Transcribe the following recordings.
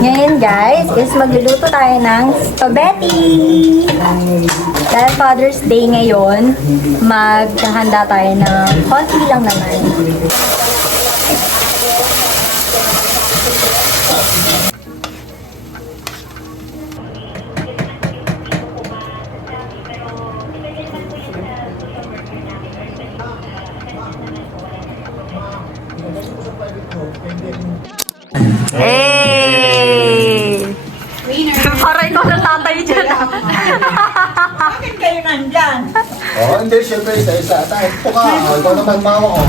Ngayon guys, is magluluto tayo ng spaghetti. Dahil Father's Day ngayon, maghahanda tayo ng konti lang naman. Hey! Parang ikaw na tatay dyan. Bakit kayo nandyan? Oh, hindi, syempre, isa-isa. Ito ka, ikaw naman mawa ko.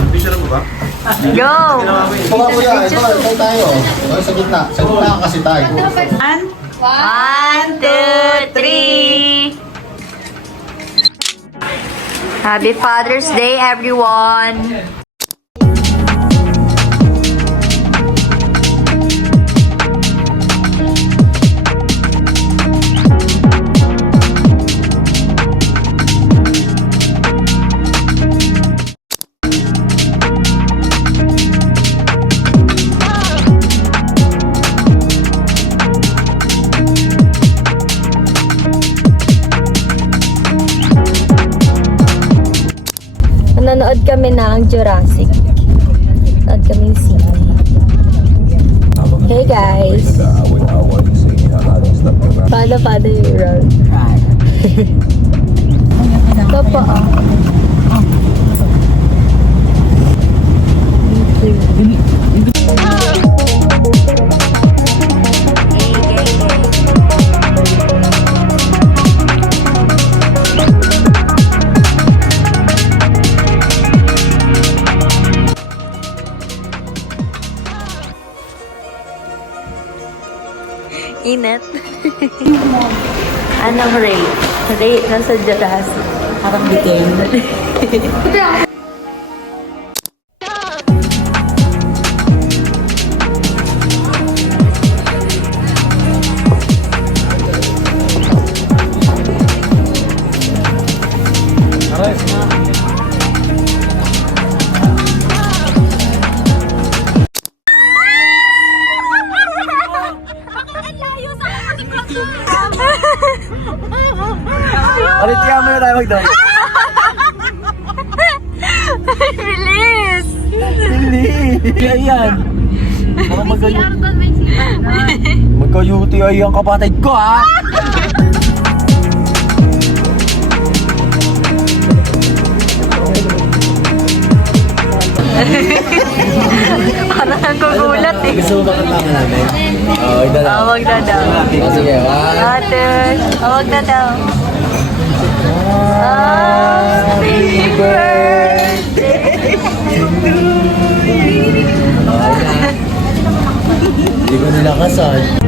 Go! Ito ka kuya, ito tayo. Sa gitna. Sa gitna kasi tayo. 1, 2, 3. Happy Father's Day, everyone! Nanonood kami ng Jurassic. Nanonood kami ng sine. Hey guys! Paano yung road? Ito po. Init. Anong rate? Rate nasa Jurassic. Parang bitin. Ulit kaya mo na tayo mag-down. Bilis! Kaya yan. Baka magka-UTI ang kapatid ko, ha? Parang nagugulat eh. Gusto mo ba katama namin? Oo, idala. Wag na daw. Sige, Ate, wag na daw. Happy birthday! Hindi ko nila kasal.